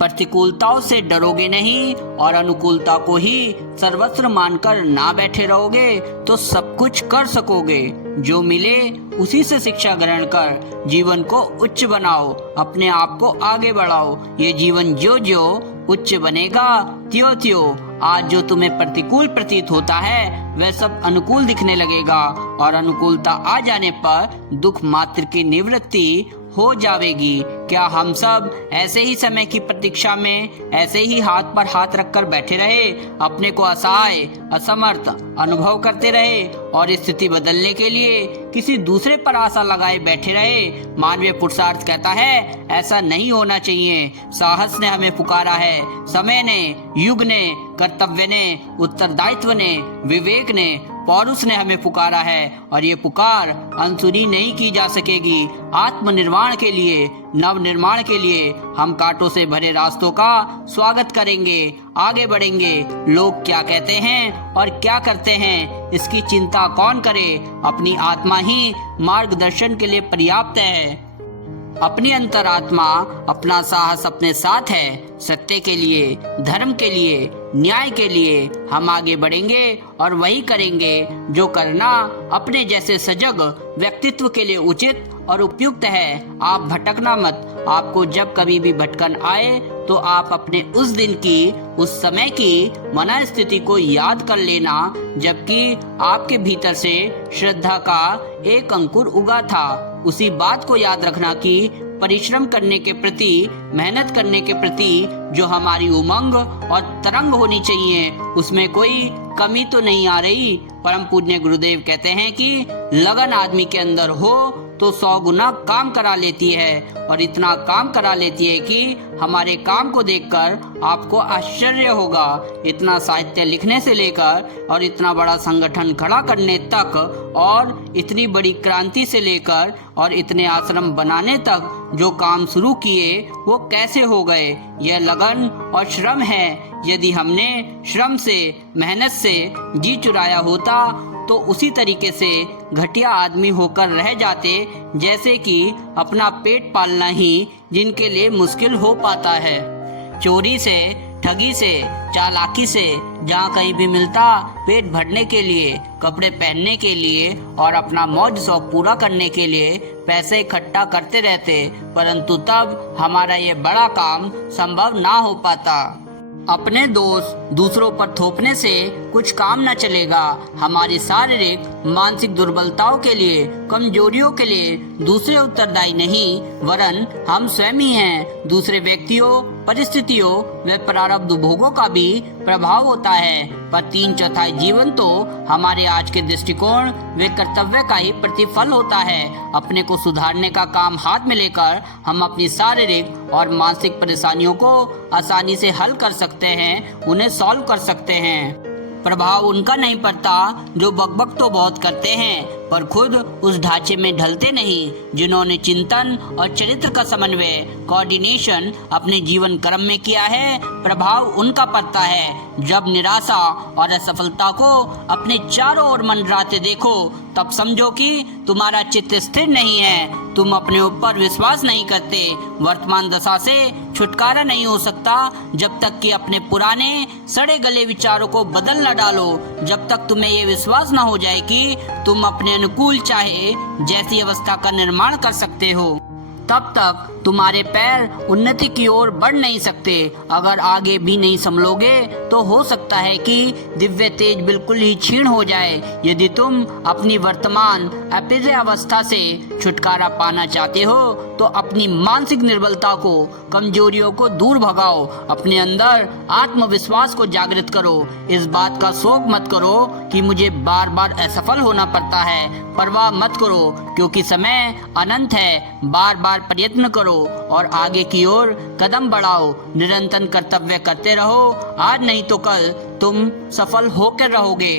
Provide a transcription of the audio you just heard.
प्रतिकूलताओं से डरोगे नहीं और अनुकूलता को ही सर्वस्व मानकर ना बैठे रहोगे तो सब कुछ कर सकोगे। जो मिले उसी से शिक्षा ग्रहण कर जीवन को उच्च बनाओ, अपने आप को आगे बढ़ाओ। ये जीवन ज्यो ज्यो उच्च बनेगा त्यों त्यों आज जो तुम्हें प्रतिकूल प्रतीत होता है वह सब अनुकूल दिखने लगेगा और अनुकूलता आ जाने पर दुख मात्र की निवृत्ति हो जाएगी। क्या हम सब ऐसे ही समय की प्रतीक्षा में ऐसे ही हाथ पर हाथ रखकर बैठे रहे, अपने को असहाय असमर्थ अनुभव करते रहे और स्थिति बदलने के लिए किसी दूसरे पर आशा लगाए बैठे रहे? मानवीय पुरुषार्थ कहता है ऐसा नहीं होना चाहिए। साहस ने हमें पुकारा है, समय ने, युग ने, कर्तव्य ने, उत्तरदायित्व ने, विवेक ने, पौरुष ने हमें पुकारा है और ये पुकार अनसुनी नहीं की जा सकेगी। आत्मनिर्माण के लिए, नव निर्माण के लिए हम कांटों से भरे रास्तों का स्वागत करेंगे, आगे बढ़ेंगे। लोग क्या कहते हैं और क्या करते हैं इसकी चिंता कौन करे? अपनी आत्मा ही मार्गदर्शन के लिए पर्याप्त है। अपनी अंतरात्मा, अपना साहस अपने साथ है। सत्य के लिए, धर्म के लिए, न्याय के लिए हम आगे बढ़ेंगे और वही करेंगे जो करना अपने जैसे सजग व्यक्तित्व के लिए उचित और उपयुक्त है। आप भटकना मत। आपको जब कभी भी भटकन आए तो आप अपने उस दिन की, उस समय की मनस्थिति को याद कर लेना जबकि आपके भीतर से श्रद्धा का एक अंकुर उगा था। उसी बात को याद रखना कि परिश्रम करने के प्रति, मेहनत करने के प्रति जो हमारी उमंग और तरंग होनी चाहिए उसमें कोई कमी तो नहीं आ रही। परम पूज्य गुरुदेव कहते हैं कि लगन आदमी के अंदर हो तो 100 गुना काम करा लेती है और इतना काम करा लेती है कि हमारे काम को देखकर आपको आश्चर्य होगा। इतना साहित्य लिखने से लेकर और इतना बड़ा संगठन खड़ा करने तक और इतनी बड़ी क्रांति से लेकर और इतने आश्रम बनाने तक जो काम शुरू किए वो कैसे हो गए? यह लगन और श्रम है। यदि हमने श्रम से, मेहनत से जी चुराया होता तो उसी तरीके से घटिया आदमी होकर रह जाते जैसे कि अपना पेट पालना ही जिनके लिए मुश्किल हो पाता है। चोरी से, ठगी से, चालाकी से जहाँ कहीं भी मिलता पेट भरने के लिए, कपड़े पहनने के लिए और अपना मौज शौक पूरा करने के लिए पैसे इकट्ठा करते रहते, परंतु तब हमारा ये बड़ा काम संभव ना हो पाता। अपने दोष दूसरों पर थोपने से कुछ काम न चलेगा। हमारी शारीरिक, मानसिक दुर्बलताओं के लिए, कमजोरियों के लिए दूसरे उत्तरदायी नहीं वरन हम स्वयं ही हैं। दूसरे व्यक्तियों, परिस्थितियों व प्रारब्ध भोगों का भी प्रभाव होता है, पर 3/4 जीवन तो हमारे आज के दृष्टिकोण व कर्तव्य का ही प्रतिफल होता है। अपने को सुधारने का काम हाथ में लेकर हम अपनी शारीरिक और मानसिक परेशानियों को आसानी से हल कर सकते हैं, उन्हें सॉल्व कर सकते हैं। प्रभाव उनका नहीं पड़ता जो बकबक तो बहुत करते हैं पर खुद उस ढांचे में ढलते नहीं, जिन्होंने चिंतन और चरित्र का समन्वय, कोऑर्डिनेशन अपने जीवन क्रम में किया है। प्रभाव उनका पड़ता है। जब निराशा और असफलता को अपने चारों ओर मंडराते देखो तब समझो कि तुम्हारा चित्त स्थिर नहीं है, तुम अपने ऊपर विश्वास नहीं करते। वर्तमान दशा से छुटकारा नहीं हो सकता जब तक कि अपने पुराने सड़े गले विचारों को बदल न डालो। जब तक तुम्हें ये विश्वास न हो जाए कि तुम अपने अनुकूल चाहे जैसी अवस्था का निर्माण कर सकते हो, तब तक तुम्हारे पैर उन्नति की ओर बढ़ नहीं सकते। अगर आगे भी नहीं संभलोगे तो हो सकता है कि दिव्य तेज बिल्कुल ही क्षीण हो जाए। यदि तुम अपनी वर्तमान अपर्याप्त अवस्था से छुटकारा पाना चाहते हो तो अपनी मानसिक निर्बलता को, कमजोरियों को दूर भगाओ। अपने अंदर आत्मविश्वास को जागृत करो। इस बात का शोक मत करो कि मुझे बार बार असफल होना पड़ता है। परवाह मत करो क्योंकि समय अनंत है। बार बार प्रयत्न करो और आगे की ओर कदम बढ़ाओ। निरंतर कर्तव्य करते रहो। आज नहीं तो कल तुम सफल होकर रहोगे।